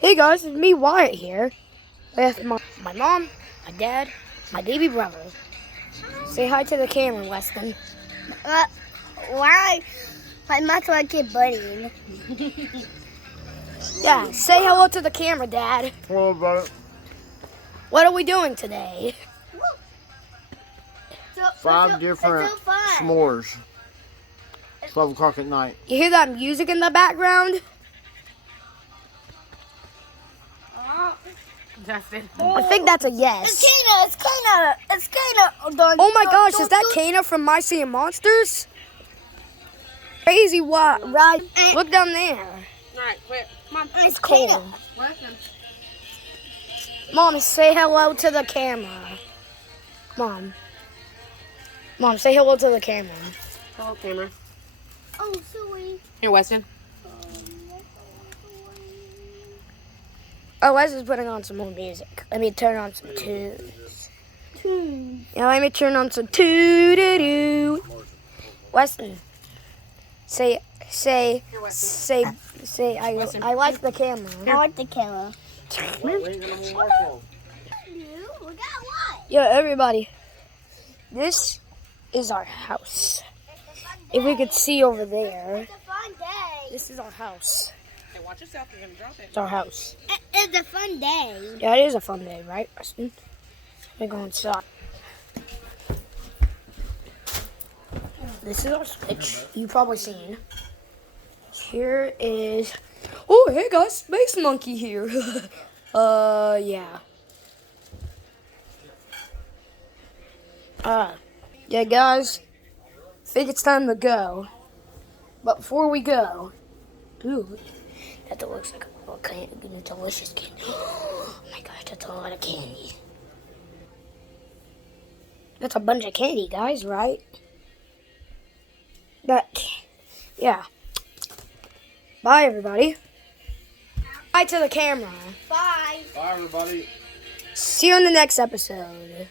Hey guys, it's me Wyatt here with my mom, my dad, my baby brother. Say hi to the camera, Weston. Why? My mouth like a bunny. Yeah, say hello to the camera, Dad. Hello, brother. What are we doing today? Five different s'mores. 12 o'clock at night. You hear that music in the background? Justin. I think that's a yes. It's Kana. Oh my gosh, is that Kana from My Sea Monsters? Crazy what? Right. Look down there. Alright, quit. Come on. It's cold. Weston. Mom, say hello to the camera. Mom, say hello to the camera. Hello, camera. Oh, sorry. Here, Weston. Oh, Wes is putting on some more music. Let me turn on some tunes. Yeah, let me turn on some doo. Weston, say, I like the camera. I like the camera. We got what? Yeah, everybody, this is our house. If we could see over there, It's a fun day. this is our house. Hey, watch yourself. You're going to drop it. It's our house. It's a fun day. Yeah, it is a fun day, right, Weston? Let me go inside. This is our switch. You've probably seen. Here is... Oh, hey guys, Space Monkey here. Yeah. Yeah, guys. I think it's time to go. But before we go... Ooh, that looks like a little delicious candy. Oh my gosh, that's a lot of candy. That's a bunch of candy, guys, right? Yeah. Bye, everybody. Bye to the camera. Bye. Bye, everybody. See you in the next episode.